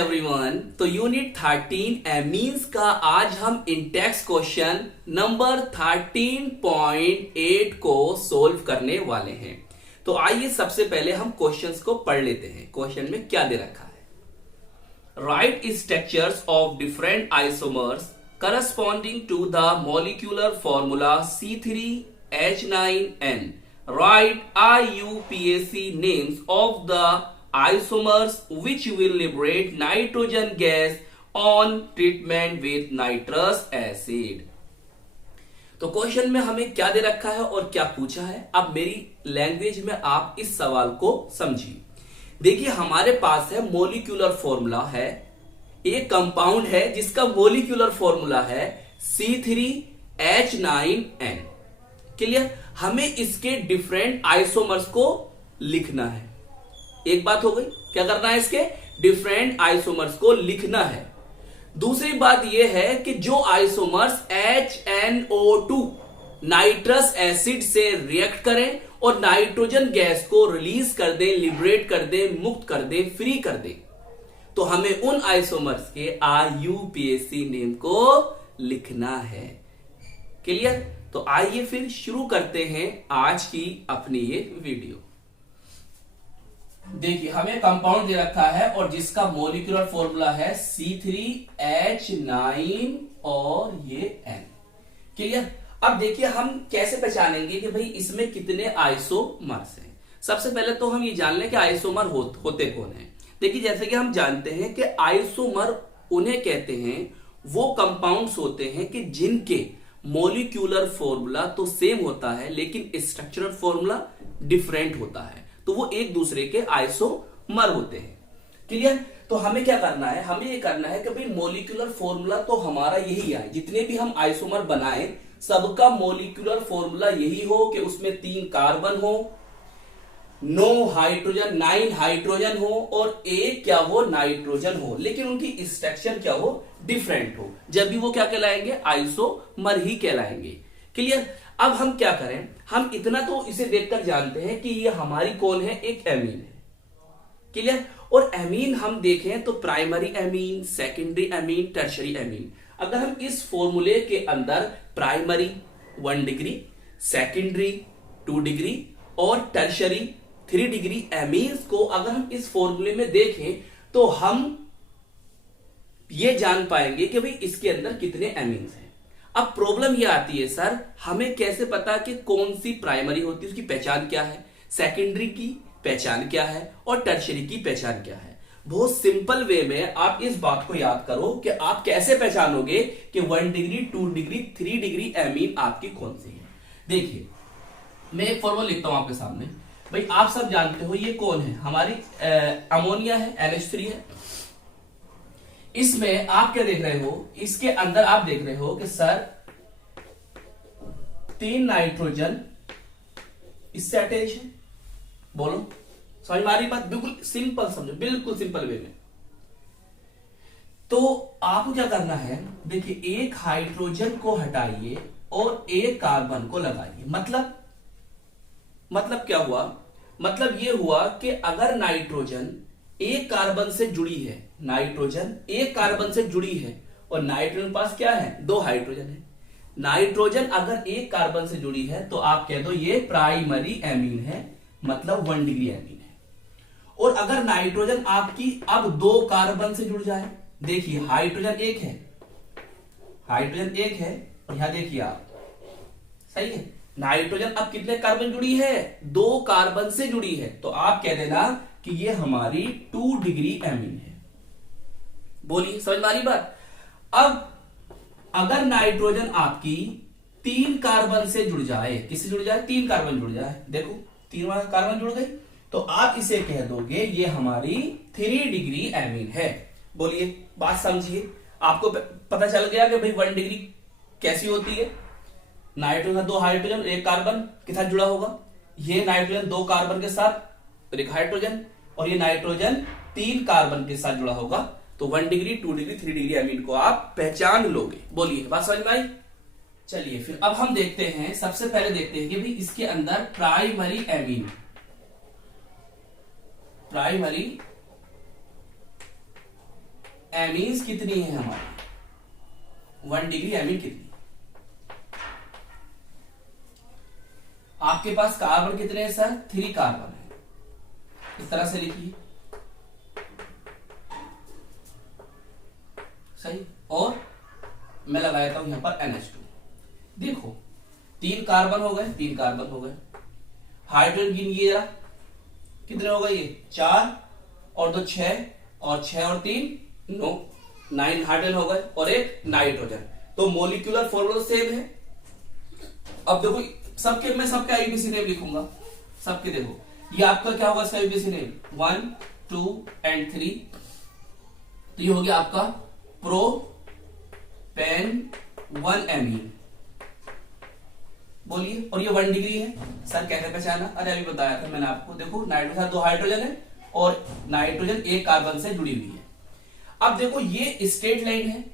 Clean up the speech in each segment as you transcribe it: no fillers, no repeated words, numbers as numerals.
Everyone. तो unit 13 amines का आज हम इंडेक्स क्वेश्चन नंबर 13.8 को सोल्व करने वाले हैं। तो आइए सबसे पहले हम क्वेश्चंस को पढ़ लेते हैं। क्वेश्चन में क्या दे रखा है? Right structures of different isomers corresponding to the molecular formula C3H9N. Write IUPAC names of the isomers which will liberate nitrogen gas on treatment with nitrous acid. तो क्वेश्चन में हमें क्या दे रखा है और क्या पूछा है, अब मेरी लैंग्वेज में आप इस सवाल को समझिए। देखिए हमारे पास है मोलिक्यूलर फॉर्मूला है, एक कंपाउंड है जिसका मोलिक्यूलर फॉर्मूला है C3H9N। क्लियर? हमें इसके डिफरेंट आइसोमर्स को लिखना है। एक बात हो गई, क्या करना है? इसके डिफरेंट आइसोमर्स को लिखना है। दूसरी बात यह है कि जो आइसोमर्स HNO2 नाइट्रस एसिड से रिएक्ट करें और नाइट्रोजन गैस को रिलीज कर दें, लिबरेट कर दें, मुक्त कर दें, फ्री कर दें, तो हमें उन आइसोमर्स के IUPAC नेम को लिखना है। क्लियर? तो आइए फिर शुरू करते हैं आज की अपनी ये वीडियो। देखिए हमें कंपाउंड दे रखा है और जिसका मोलिकुलर फॉर्मूला है C3H9 और ये N। क्लियर? अब देखिए हम कैसे पहचानेंगे कि भाई इसमें कितने आइसोमर्स हैं। सबसे पहले तो हम ये जान लें कि आइसोमर होते कौन है। देखिए जैसे कि हम जानते हैं कि आइसोमर उन्हें कहते हैं, वो कंपाउंड्स होते हैं कि जिनके मॉलिक्यूलर फॉर्मूला तो सेम होता है लेकिन स्ट्रक्चरल फॉर्मूला डिफरेंट होता है, तो वो एक दूसरे के आइसोमर होते हैं। क्लियर? तो हमें क्या करना है? हमें ये करना है कि भाई मॉलिक्यूलर फॉर्मूला तो हमारा यही है, जितने भी हम आइसोमर बनाएं सबका मॉलिक्यूलर फॉर्मूला यही हो कि उसमें 3 कार्बन हो, 9 हाइड्रोजन 9 हाइड्रोजन हो और एक क्या हो? नाइट्रोजन हो, लेकिन उनकी स्ट्रक्चर क्या हो? डिफरेंट हो। जब भी वो क्या कहलाएंगे? आइसोमर ही कहलाएंगे। क्लियर? अब हम क्या करें? हम इतना तो इसे देखकर जानते हैं कि ये हमारी कौन है? एक एमीन है। क्लियर? और एमीन हम देखें तो primary amine, secondary amine, tertiary amine. अगर हम इस फॉर्मूले के अंदर प्राइमरी 1 डिग्री, सेकेंडरी 2 डिग्री और टर्शरी 3 डिग्री एमीन्स को अगर हम इस फॉर्मूले में देखें तो हम ये जान पाएंगे कि भाई इसके अंदर कितने एमीन्स हैं। अब प्रॉब्लम ये आती है, सर हमें कैसे पता कि कौन सी प्राइमरी होती है, उसकी पहचान क्या है, सेकेंडरी की पहचान क्या है और टर्शरी की पहचान क्या है? बहुत सिंपल वे में आप इस बात को याद करो कि आप कैसे पहचानोगे कि 1 डिग्री, 2 डिग्री, 3 डिग्री एमीन आपकी कौन सी है। देखिए मैं एक फॉर्मूला लिखता हूं आपके सामने। भाई आप सब जानते हो ये कौन है? हमारी अमोनिया है, NH3 है। इसमें आप क्या देख रहे हो? इसके अंदर आप देख रहे हो कि सर 3 नाइट्रोजन इससे अटैच है। बोलो समझ में आ रही बात? बिल्कुल सिंपल समझो, बिल्कुल सिंपल वे में। तो आपको क्या करना है? देखिए एक हाइड्रोजन को हटाइए और एक कार्बन को लगाइए। मतलब क्या हुआ? मतलब ये हुआ कि अगर नाइट्रोजन एक कार्बन से जुड़ी है, नाइट्रोजन एक कार्बन से जुड़ी है और नाइट्रोजन के पास क्या है? 2 हाइड्रोजन है। नाइट्रोजन अगर एक कार्बन से जुड़ी है तो आप कह दो ये प्राइमरी एमीन है, मतलब 1 डिग्री एमीन है। और अगर नाइट्रोजन आपकी अब 2 कार्बन से जुड़ जाए, देखिए हाइड्रोजन एक है, हाइड्रोजन एक है और यहां देखिए आप, सही है, नाइट्रोजन अब कितने कार्बन जुड़ी है? 2 कार्बन से जुड़ी है, तो आप कह देना कि ये हमारी 2 डिग्री एमीन है। बोलिए समझ में आ रही बात? अब अगर नाइट्रोजन आपकी 3 कार्बन से जुड़ जाए, किससे जुड़ जाए? 3 कार्बन जुड़ जाए, देखो 3 कार्बन जुड़ गई, तो आप इसे कह दोगे ये हमारी 3 डिग्री एमीन है। बोलिए बात समझिए, आपको पता चल गया कि भाई 1 डिग्री कैसी होती है? नाइट्रोजन 2 हाइड्रोजन, एक कार्बन के साथ जुड़ा होगा, ये नाइट्रोजन 2 कार्बन के साथ और एक हाइड्रोजन, और ये नाइट्रोजन 3 कार्बन के साथ जुड़ा होगा, तो 1 डिग्री, 2 डिग्री, 3 डिग्री एमीन को आप पहचान लोगे। बोलिए बात समझ में आई? चलिए फिर अब हम देखते हैं, सबसे पहले देखते हैं कि भाई इसके अंदर प्राइमरी एमीन, प्राइमरी एमीन्स कितनी है हमारी, 1 डिग्री एमीन कितनी। आपके पास कार्बन कितने हैं सर, 3 कार्बन है, इस तरह से लिखिए, सही। और मैं लगा देता हूं यहां पर NH2। देखो 3 कार्बन हो गए, 3 कार्बन हो गए, हाइड्रोजन गिनिए जरा, कितने हो गए ये 4 और 2 6 और 6 और 3 9, 9 हाइड्रोजन हो गए और एक नाइट्रोजन। तो मोलिक्यूलर फॉर्मूला सेम है। अब देखो सबके, मैं सबका एबीसी नेम लिखूंगा सबके। देखो ये आपका क्या होगा इसका एबीसी नेम, 1 2 एंड 3। तो ये हो गया आपका प्रोपेन 1 एमीन, बोलिए। और ये 1 डिग्री है सर, कैसे पहचाना, अरे अभी बताया था मैंने आपको। देखो नाइट्रोजन 2 हाइड्रोजन है और नाइट्रोजन 1 कार्बन से जुड़ी हुई है। अब देखो ये स्ट्रेट लाइन है,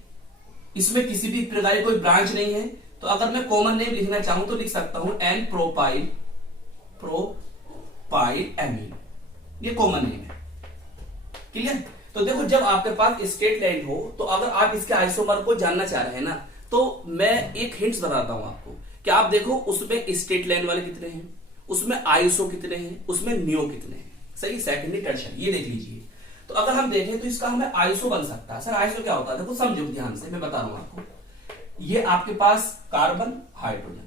इसमें किसी भी प्रकार की कोई ब्रांच नहीं है। तो अगर मैं कॉमन नेम लिखना चाहूं तो लिख सकता हूं एन प्रोपाइल एमीन, ये कॉमन नेम है, क्लियर। तो देखो जब आपके पास स्ट्रेट लाइन हो, तो अगर आप इसके आइसोमर को जानना चाह रहे हैं ना, तो मैं एक हिंट्स बताता हूं आपको कि आप देखो उसमें स्ट्रेट लाइन वाले कितने हैं, उसमें आइसो कितने हैं, उसमें नियो कितने हैं, सही, सेकेंडरी टर्शियरी, ये देख लीजिए। तो अगर हम देखें तो इसका हमें आइसो बन सकता है। सर आइसो क्या होता है, देखो समझो ध्यान से, मैं बता रहा हूं आपको। ये आपके पास कार्बन हाइड्रोजन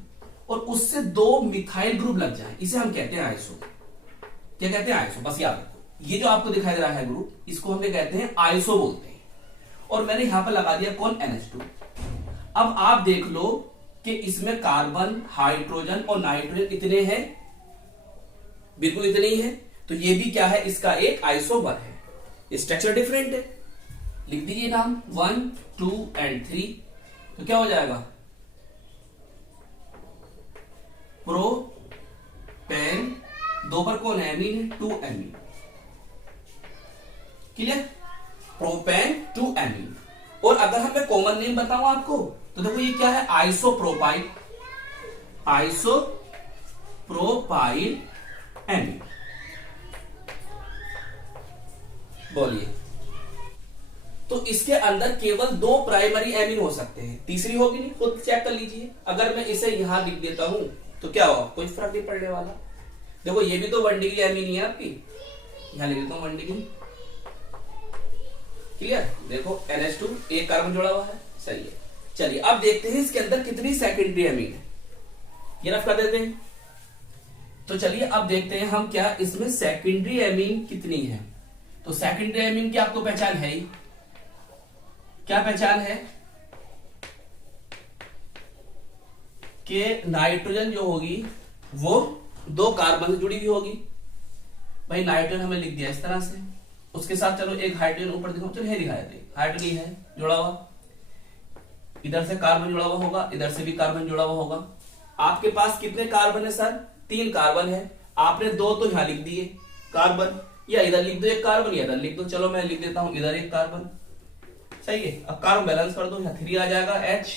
और उससे 2 मिथाइल ग्रुप लग जाए, इसे हम कहते हैं आइसो। क्या कहते हैं, आइसो, बस याद रखो। ये जो आपको दिखाई दे रहा है ग्रुप, इसको हम कहते हैं आइसो बोलते हैं। और मैंने यहां पर लगा दिया कौन, NH2। अब आप देख लो कि इसमें कार्बन हाइड्रोजन और नाइट्रोजन इतने हैं, बिल्कुल इतने ही है। तो ये भी क्या है, इसका एक आइसोमर है, स्ट्रक्चर डिफरेंट है। लिख दीजिए नाम 1 2 एंड 3। तो क्या हो जाएगा, प्रोपेन 2 पर कौन है, एमीन है, 2 एमीन, क्लियर, प्रोपेन 2 एमीन। और अगर हम कॉमन नेम बताऊं आपको, तो देखो ये क्या है, आइसोप्रोपाइल एमीन, बोलिए। तो इसके अंदर केवल 2 प्राइमरी एमीन हो सकते हैं, तीसरी होगी नहीं, खुद चेक कर लीजिए। अगर मैं इसे यहां लिख देता हूं तो क्या होगा, कोई फर्क नहीं पड़ने वाला। देखो ये भी तो 1 डिग्री एमीन ही है आपकी, यहां लिख देता हूं 1 डिग्री, क्लियर। देखो NH2 एक कार्बन जोड़ा हुआ है, सही है। चलिए अब देखते हैं इसके अंदर कितनी सेकेंडरी एमीन है, ये रफ कर देते हैं। तो चलिए अब देखते हैं हम क्या इसमें सेकेंडरी एमीन कितनी है। तो सेकेंडरी एमीन की आपको पहचान है ही, क्या पहचान है कि नाइट्रोजन जो होगी वो 2 कार्बन से जुड़ी हुई होगी। भाई नाइट्रोजन हमने लिख दिया इस तरह से, उसके साथ चलो एक हाइड्रोजन ऊपर दिखाओ, चलो है दिखाया थे, हाइड्रोजन है जुड़ा हुआ, इधर से कार्बन जुड़ा हुआ होगा, इधर से भी कार्बन जुड़ा हुआ होगा। आपके पास कितने कार्बन है सर, 3 कार्बन है। आपने 2 तो यहां लिख दिए कार्बन, या इधर लिख दो 1 कार्बन, या इधर लिख दो, चलो मैं लिख देता हूं इधर 1 कार्बन, सही है। अब कार्बन बैलेंस कर दो, यहाँ 3 आ जाएगा H,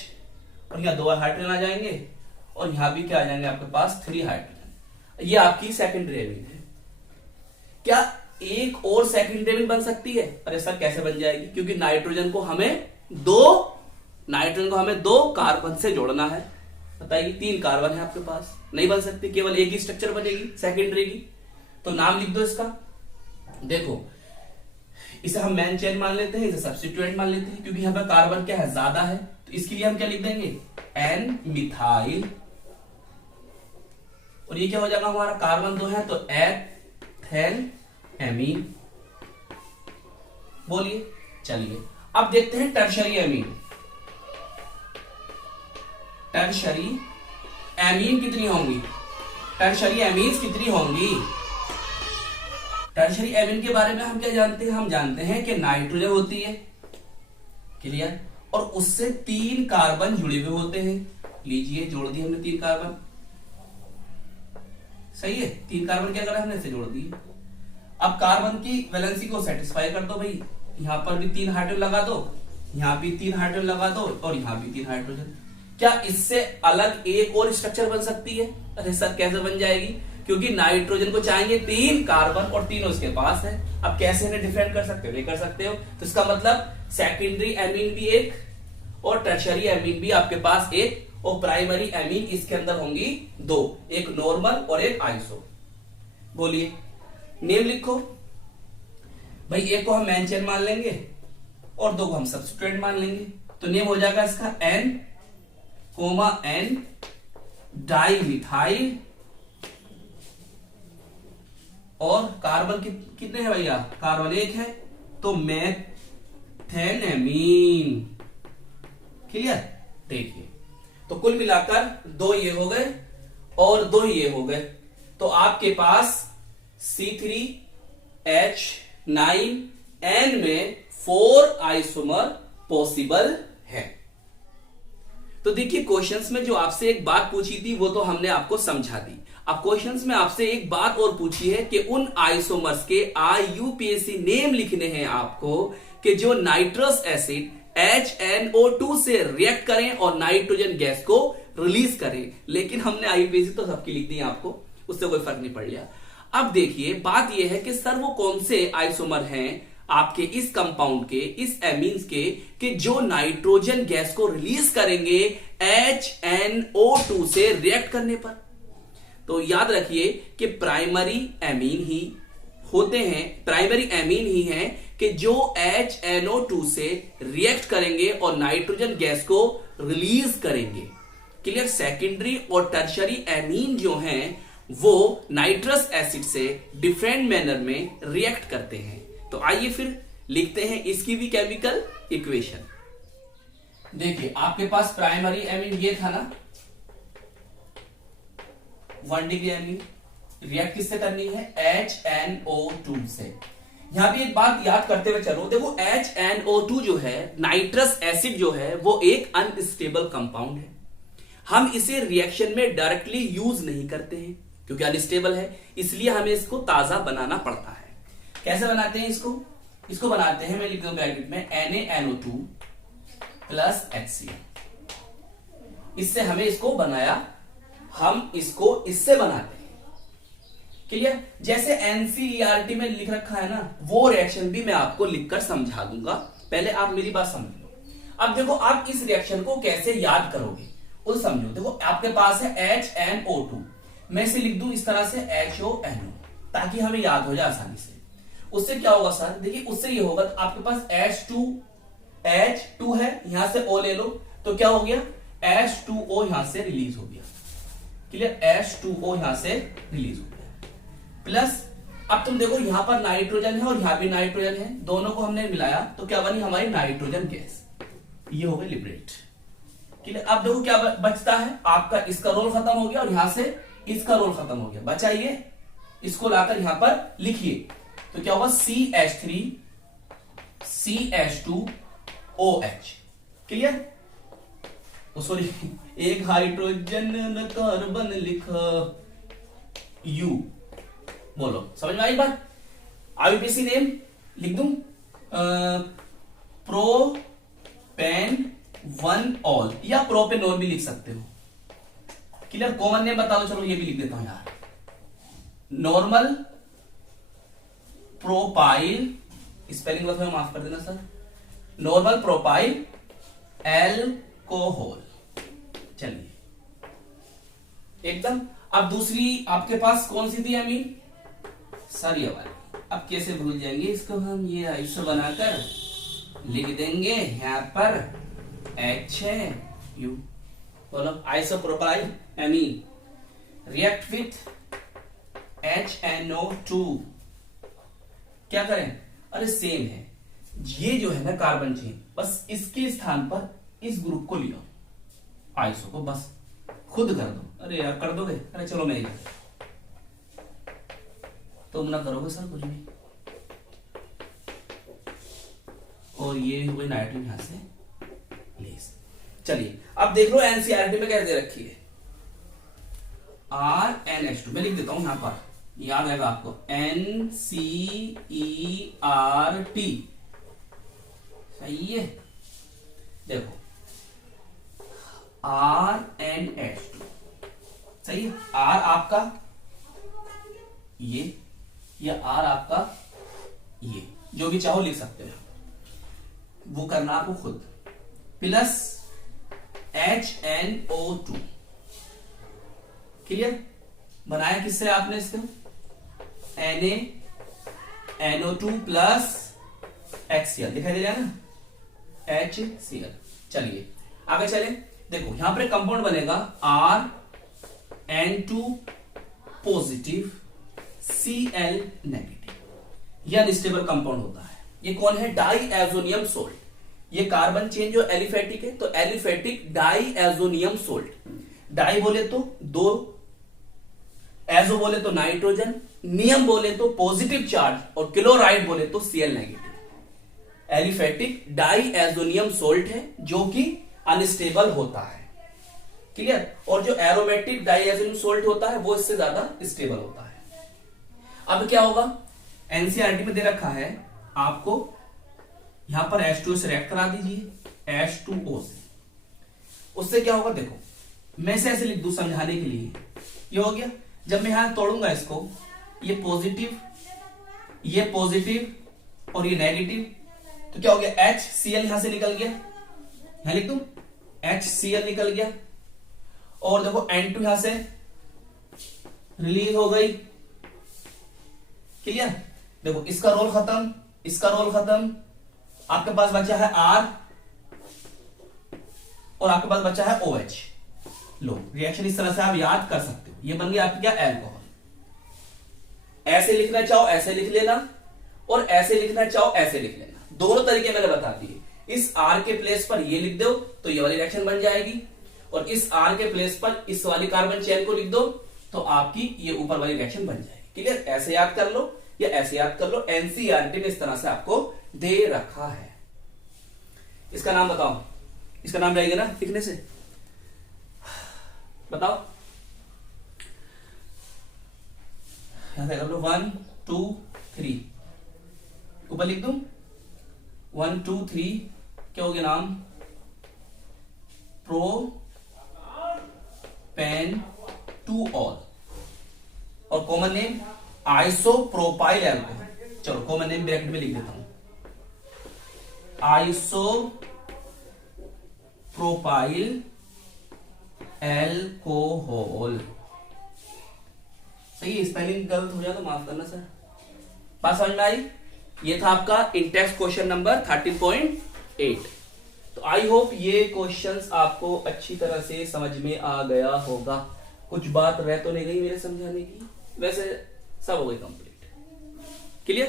और यहाँ 2 हाइड्रोजन आ जाएंगे, और यहाँ भी क्या आ जाएंगे आपके पास 3 हाइड्रोजन। ये आपकी सेकेंडरी एमीन है। क्या एक और सेकेंडरी एमीन बन सकती है, अरे सर कैसे बन जाएगी, क्योंकि नाइट्रोजन को हमें 2 कार्बन से जोड़ना है। बताइए 3 कार्बन है आपके पास, नहीं बन सकती, केवल एक ही स्ट्रक्चर बनेगी सेकेंडरी की। तो नाम लिख दो इसका, देखो इसे हम मेन चेन मान लेते हैं, इसे सब्स्टिट्यूएंट मान लेते हैं, क्योंकि यहां पर कार्बन क्या है, ज्यादा है। तो इसके लिए हम क्या लिख देंगे, एन मिथाइल, और ये क्या हो जाएगा हमारा, कार्बन 2 है तो एथेन एमीन, बोलिए। चलिए अब देखते हैं टर्शरी एमीन। टर्शरी एमीन कितनी होंगी, टर्शरी एमीन्स कितनी होंगी। टर्शरी एमीन के बारे में हम क्या जानते हैं, हम जानते हैं कि नाइट्रोजन होती है, क्लियर, और उससे 3 कार्बन जुड़े हुए होते हैं। लीजिए जोड़ दिए हमने 3 कार्बन, सही है। 3 कार्बन क्या करा हमने, इसे जोड़ दिए। अब कार्बन की वैलेंसी को सेटिस्फाई कर दो भाई, यहां पर भी 3 हाइड्रोजन लगा दो, यहां भी 3 हाइड्रोजन लगा दो, और यहां भी 3 हाइड्रोजन। क्या इससे अलग एक और स्ट्रक्चर बन सकती है, अरे सर कैसे बन जाएगी, क्योंकि नाइट्रोजन को चाहेंगे 3 कार्बन और तीनों इसके पास है। अब कैसे इन्हें डिफरेंट कर सकते हो? ये कर सकते हो। तो इसका मतलब सेकेंडरी एमीन भी एक और टर्शरी एमीन भी आपके पास एक और प्राइमरी एमीन इसके अंदर होंगी 2, एक नॉर्मल और एक आइसो। बोलिए नेम लिखो भाई। एक को हम मेन चेन मान लेंगे और 2 को हम सब्स्टिट्यूएंट मान लेंगे। तो नेम हो जाएगा इसका N, N डाई मिथाइल और कार्बन कितने हैं भैया? कार्बन 1 है तो मेथेनेमीन। क्लियर? देखिए तो कुल मिलाकर 2 ये हो गए और 2 ये हो गए। तो आपके पास C3H9N में 4 आइसोमर पॉसिबल है। तो देखिए क्वेश्चंस में जो आपसे एक बात पूछी थी वो तो हमने आपको समझा दी। अब क्वेश्चंस में आपसे एक बात और पूछी है कि उन आइसोमर्स के IUPAC नेम लिखने हैं आपको कि जो नाइट्रस एसिड HNO2 से रिएक्ट करें और नाइट्रोजन गैस को रिलीज करें। लेकिन हमने IUPAC तो सबकी लिख दी है आपको, उससे कोई फर्क नहीं पड़ गया। अब देखिए बात यह है कि सर वो कौन से आइसोमर हैं आपके इस कंपाउंड के, इस एमीन्स के, कि जो नाइट्रोजन गैस को रिलीज करेंगे HNO2 से रिएक्ट करने पर। तो याद रखिए कि प्राइमरी एमीन ही होते हैं, प्राइमरी एमीन ही हैं कि जो HNO2 से रिएक्ट करेंगे और नाइट्रोजन गैस को रिलीज करेंगे। क्लियर? सेकेंडरी और टर्शरी एमीन जो हैं वो नाइट्रस एसिड से डिफरेंट मैनर में रिएक्ट करते हैं। तो आइए फिर लिखते हैं इसकी भी केमिकल इक्वेशन। देखिए आपके पास प्राइमरी एमीन ये था ना, 1 डिग्री एमीन, रिएक्ट किससे करनी है? HNO2 से। यहां भी एक बात याद करते हुए चलो, देखो HNO2 जो है, नाइट्रस एसिड जो है, वो एक अनस्टेबल कंपाउंड है। हम इसे रिएक्शन में डायरेक्टली यूज नहीं करते हैं क्योंकि अनस्टेबल है, इसलिए हमें इसको ताजा बनाना पड़ता है। कैसे बनाते हैं इसको? इसको बनाते हैं, मैं लिख दूं ब्रैकेट में NaNO2 प्लस HCl। इससे हमें इसको बनाया, हम इसको इससे बनाते हैं। क्लियर? जैसे NCERT में लिख रखा है ना, वो रिएक्शन भी मैं आपको लिखकर समझा दूंगा। पहले आप मेरी बात समझ लो। अब देखो आप इस रिएक्शन को कैसे याद करोगे वो समझो। देखो आपके पास है HNO2, मैं इसे लिख दूं इस तरह से HONO, ताकि हमें याद हो जाए आसानी से। उससे क्या होगा सर? देखिए उससे ये होगा, तो आपके पास H2 है, यहां से O ले लो, तो क्या हो गया? H2O यहां से रिलीज हो गया। क्लियर? H2O यहां से रिलीज हो गया। प्लस अब तुम देखो यहां पर नाइट्रोजन है और यहां भी नाइट्रोजन है, दोनों को हमने मिलाया तो क्या बनी? हमारी नाइट्रोजन गैस। ये हो गई लिबरेट। क्लियर? अब देखो क्या बचता है आपका, इसका रोल खत्म हो गया और यहां से इसका रोल खत्म हो गया। बचा ये, इसको लाकर यहां पर लिखिए तो क्या होगा? CH3CH2OH। क्लियर? सॉरी, एक हाइड्रोजन कार्बन लिखा U। बोलो समझ में आई बात? IUPAC नेम लिख दूं प्रोपेन-1-ऑल या प्रोपेनॉल भी लिख सकते हो। क्लियर? कॉमन नेम बता दो, चलो ये भी लिख देता हूं यार। नॉर्मल प्रोपाइल, स्पेलिंग गलत है माफ कर देना सर, नॉर्मल प्रोपाइल एल्कोहल। चलिए एकदम। अब दूसरी आपके पास कौन सी थी अमीन? सर ये वाली। अब कैसे भूल जाएंगे इसको? हम ये आइसो बनाकर लिख देंगे यहां पर HU। बोलो isopropyl amine react with HNO2। क्या करें? अरे सेम है, ये जो है ना कार्बन चेन, बस इसके स्थान पर इस ग्रुप को लिया, आइसो को बस खुद कर दो। अरे यार कर दोगे? अरे चलो मैं ही कर, तुम ना करोगे सर कुछ भी। और ये हो गई नाइट्रोजन यहां से प्लीज। चलिए अब देख लो एनसीईआरटी में कैसे रखी है, RnH2 मैं लिख देता हूं यहां पर, याद आएगा आपको, NCERT। सही है? देखो RnH2 सही है। R आपका या R आपका ये, जो भी चाहो लिख सकते हो, वो करना आपको खुद, प्लस HNO2। क्लियर? बनाया किससे आपने इसको? NaNO2 प्लस HCl, दिखाई दे रहा है ना, HCl। चलिए आगे चले, देखो यहां पर कंपाउंड बनेगा RN2 पॉजिटिव Cl नेगेटिव, यह अनस्टेबल कंपाउंड होता है। ये कौन है? Diazonium salt. ये कार्बन चेन जो एलिफेटिक है, तो एलिफेटिक डाईएजोनियम सोल्ट। डाई बोले तो दो, एजो बोले तो नाइट्रोजन, नियम बोले तो पॉजिटिव चार्ज, और क्लोराइड बोले तो Cl negative. Aliphatic diazonium salt है जो कि अनस्टेबल होता है। क्लियर? और जो एरोमेटिक डाईएजोनियम सोल्ट होता है वो इससे ज्यादा स्टेबल होता है। अब क्या होगा? एनसीईआरटी में दे रखा है आपको, यहां पर H2O से रिएक्ट करा दीजिए, H2O से। उससे क्या होगा? देखो मैं इसे ऐसे लिख दूं समझाने के लिए, ये हो गया। जब मैं यहां तोड़ूंगा इसको, ये पॉजिटिव और ये नेगेटिव, तो क्या हो गया? HCl यहां से निकल गया, यहां लिख दूं HCl निकल गया, और देखो N2 यहां से रिलीज हो गई। क्लियर? देखो इसका रोल खत्म, इसका रोल खत्म, आपके पास बचा है R और आपके पास बचा है OH। लो, रिएक्शन इस तरह से आप याद कर सकते हो। ये बन गया आपकी क्या? एल्कोहल। ऐसे लिखना चाहो ऐसे लिख लेना, और ऐसे लिखना चाहो ऐसे लिख लेना, दोनों तरीके मैंने बता दिए। इस R के प्लेस पर ये लिख दो तो ये वाली रिएक्शन बन जाएगी, और इस R के प्लेस पर इस वाली कार्बन चेन को लिख दो तो आपकी ये ऊपर वाली रिएक्शन बन जाएगी। क्लियर? ऐसे याद कर लो या ऐसे याद कर लो, एनसीईआरटी में इस तरह से आपको दे रखा है। इसका नाम बताओ, इसका नाम रहेगा ना लिखने से, बताओ। यहां से कर लो 1 2 3, ऊपर लिख दूं 1 2 3, क्या हो गया नाम? प्रोपेन-2-ऑल, और कॉमन नेम आइसोप्रोपाइल एल्कोहल। चलो कॉमन नेम ब्रैकेट में लिख देता हूं, आइसोप्रोपाइल एल्कोहल। सही है? स्पेलिंग गलत हो जाए तो माफ करना सर। बात समझ में आई? ये था आपका इंटेक्स क्वेश्चन नंबर 13.8। तो आई होप ये क्वेश्चंस आपको अच्छी तरह से समझ में आ गया होगा। कुछ बात रह तो नहीं गई मेरे समझाने की? वैसे सब हो गई कंप्लीट। क्लियर?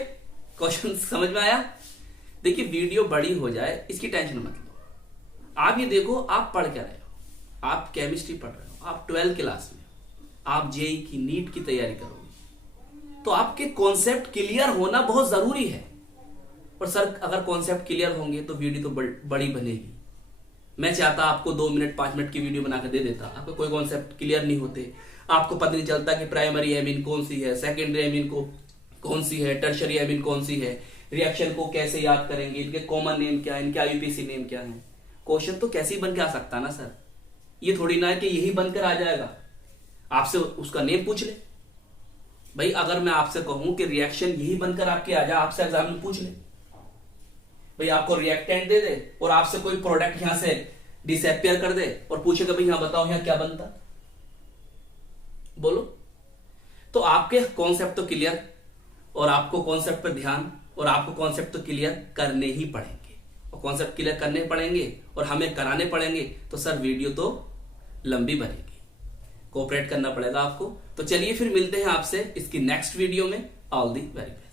क्वेश्चन समझ में आया? देखिए वीडियो बड़ी हो जाए इसकी टेंशन मत लो। आप ये देखो, आप पढ़ क्या रहे हो? आप केमिस्ट्री पढ़ रहे हो, आप 12th क्लास में, आप जेई की नीट की तैयारी करोगे, तो आपके कॉन्सेप्ट क्लियर होना बहुत जरूरी है। और सर अगर कॉन्सेप्ट क्लियर होंगे तो वीडियो तो बड़ी बनेगी। मैं चाहता आपको 2 मिनट 5 मिनट की वीडियो बनाकर दे देता, आपको कोई कॉन्सेप्ट क्लियर नहीं होते, आपको पता नहीं चलता कि प्राइमरी एमीन कौन सी है, सेकेंडरी एमीन को कौन सी है, टर्शरी एमीन कौन सी है, रिएक्शन को कैसे याद करेंगे, इनके कॉमन नेम क्या है, इनके आईयूपीएसी नेम क्या है। क्वेश्चन तो कैसे ही बन के आ सकता ना सर, ये थोड़ी ना है कि यही बनकर आ जाएगा। आपसे उसका नेम पूछ ले भाई। अगर मैं आपसे कहूं कि रिएक्शन यही बनकर आपके आ जाए, आपसे एग्जाम में पूछ ले भाई, आपको रिएक्टेंट दे दे और आपसे कोई प्रोडक्ट यहां से डिसअपियर कर दे और पूछेगा भाई यहां बताओ यहां क्या बनता, बोलो। तो आपके कॉन्सेप्ट तो क्लियर, और आपको कॉन्सेप्ट पर ध्यान, और आपको कॉन्सेप्ट तो क्लियर करने ही पड़ेंगे, और कॉन्सेप्ट क्लियर करने पड़ेंगे और हमें कराने पड़ेंगे, तो सर वीडियो तो लंबी बनेगी, कोऑपरेट करना पड़ेगा आपको। तो चलिए फिर मिलते हैं आपसे इसकी नेक्स्ट वीडियो में। All the very best.